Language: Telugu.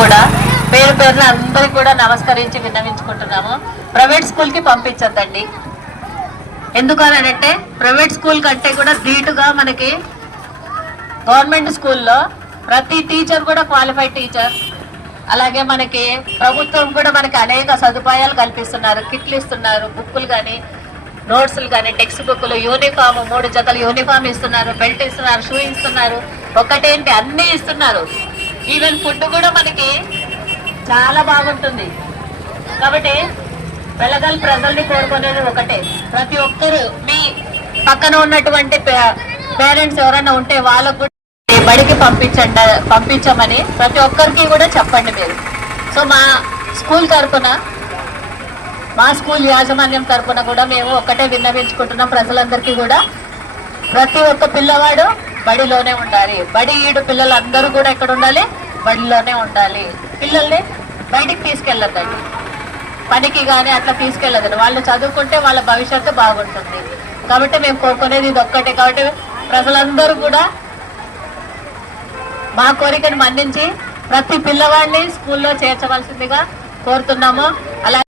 కూడా పేరు పేరున అందరికి కూడా నమస్కరించి విన్నవించుకుంటున్నాము. ప్రైవేట్ స్కూల్కి పంపించద్దండి. ఎందుకనంటే ప్రైవేట్ స్కూల్ కంటే కూడా ధీటుగా మనకి గవర్నమెంట్ స్కూల్లో ప్రతి టీచర్ కూడా క్వాలిఫైడ్ టీచర్. అలాగే మనకి ప్రభుత్వం కూడా మనకి అనేక సదుపాయాలు కల్పిస్తున్నారు. కిట్లు ఇస్తున్నారు, బుక్కులు కానీ, నోట్స్లు కానీ, టెక్స్ట్ బుక్లు, యూనిఫామ్ 3 జతలు యూనిఫామ్ ఇస్తున్నారు, బెల్ట్ ఇస్తున్నారు, షూ ఇస్తున్నారు, ఒకటేంటి అన్నీ ఇస్తున్నారు. ఈవెన్ ఫుడ్ కూడా మనకి చాలా బాగుంటుంది. కాబట్టి వెలగల్ ప్రజల్ని కోరుకునేది ఒకటే, ప్రతి ఒక్కరు మీ పక్కన ఉన్నటువంటి పేరెంట్స్ ఎవరైనా ఉంటే వాళ్ళకు కూడా బడికి పంపించమని ప్రతి ఒక్కరికి కూడా చెప్పండి మీరు. సో మా స్కూల్ తరఫున, మా స్కూల్ యాజమాన్యం తరఫున కూడా మేము ఒక్కటే విన్నవించుకుంటున్నాం ప్రజలందరికీ కూడా, ప్రతి ఒక్క పిల్లవాడు బడిలోనే ఉండాలి. బడి ఈడు పిల్లలందరూ కూడా ఎక్కడ ఉండాలి? బడిలోనే ఉండాలి. పిల్లల్ని బయటికి తీసుకెళ్ళద్దండి, పనికి కానీ అట్లా తీసుకెళ్ళదండి. వాళ్ళు చదువుకుంటే వాళ్ళ భవిష్యత్తు బాగుంటుంది. కాబట్టి మేము కోరుకునేది ఇది ఒక్కటే. కాబట్టి ప్రజలందరూ కూడా మా కోరికను మన్నించి ప్రతి పిల్లవాడిని స్కూల్లో చేర్చవలసిందిగా కోరుతున్నాము.